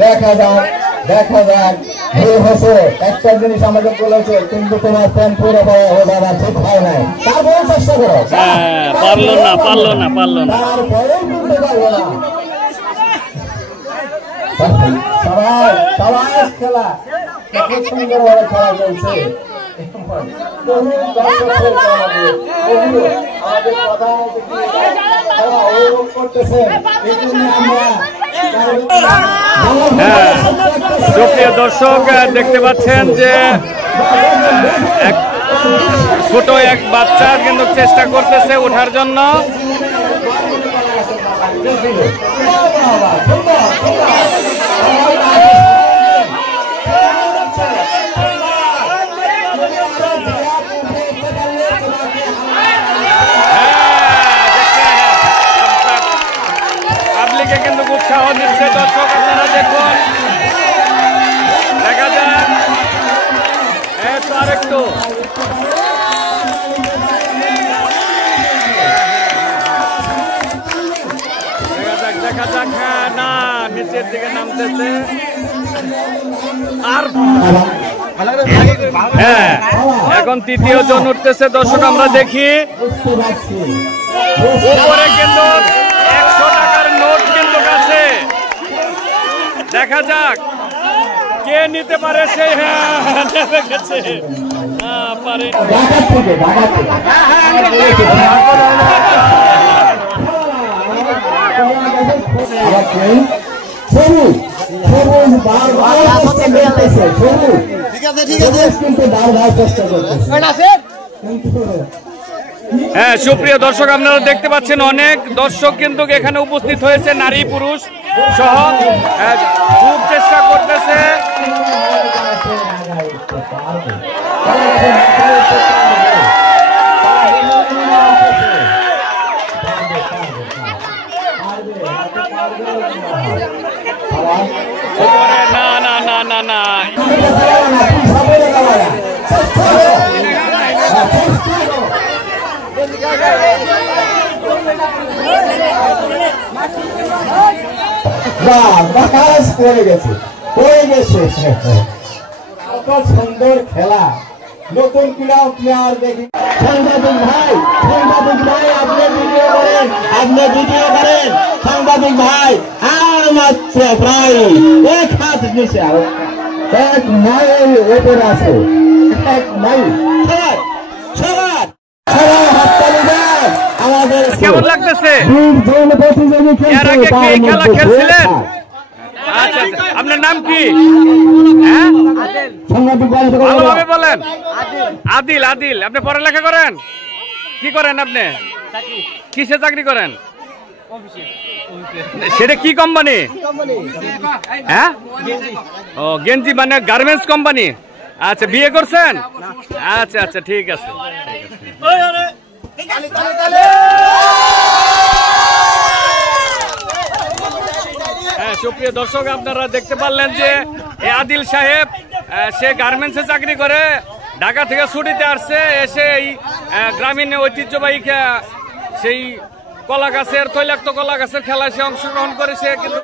দেখা যাক একটা জিনিস আমাকে বলেছে, কিন্তু তোমার প্যান্ট পরে পাওয়া দাদা ঠিক হয় নাই, তারপরেও চেষ্টা করো। পারলো না তারপরেও করতে পারবো না। সবাই খেলা খুব সুন্দর ভাবে খেলা চলছে। সুপ্রিয় দর্শক, দেখতে পাচ্ছেন যে ছোট এক বাচ্চা কিন্তু চেষ্টা করতেছে ওঠার জন্য। পাবলিকে কিন্তু উৎসাহ দিচ্ছে দর্শক, আপনারা দেখুন। দেখা যাক আরেকটু দেখা যাক। হ্যাঁ, না, নিচের দিকে নামতেছে। আর হ্যাঁ, এখন তৃতীয় জন উঠতেছে দর্শক, আমরা দেখি। উপরে কিন্তু 100 টাকার নোট কিন্তু আছে। দেখা যাক কে নিতে পারে সেই। হ্যাঁ, নেমে গেছে। পারে হ্যাঁ, সুপ্রিয় দর্শক, আপনারা দেখতে পাচ্ছেন অনেক দর্শক কিন্তু এখানে উপস্থিত হয়েছে, নারী পুরুষ সহ। খুব চেষ্টা করতেছে। না না না না না, সুন্দর খেলা, নতুন ক্রীড়া প্লেয়ার দেখি। সাংবাদিক ভাই, আপনি ভিডিও করেন। সাংবাদিক ভাই, আর মাত্র প্রায় 1 হাত নিচে, 1 মাইল উপরে আছে। 1 মাইল। কেমন লাগতেছে? এর আগে কি এই খেলা খেলছিলেন? আচ্ছা, আপনার নাম কি? ভালোভাবে বলেন। আদিল। আপনি পড়ালেখা করেন? কি করেন আপনি? কিসে চাকরি করেন? সেটা কি কোম্পানি? হ্যাঁ, ও গেঞ্জি মানে গার্মেন্টস কোম্পানি। আচ্ছা, বিয়ে করছেন? আচ্ছা, ঠিক আছে। হ্যাঁ, সুপ্রিয় দর্শক, আপনারা দেখতে পারলেন যে আদিল সাহেব, সে গার্মেন্টসে চাকরি করে, ঢাকা থেকে ছুটিতে আসছে, এসে এই গ্রামীণ ঐতিহ্যবাহী সেই কলা গাছের, তৈলাক্ত কলা গাছের খেলায় সে অংশগ্রহণ করেছে। কিন্তু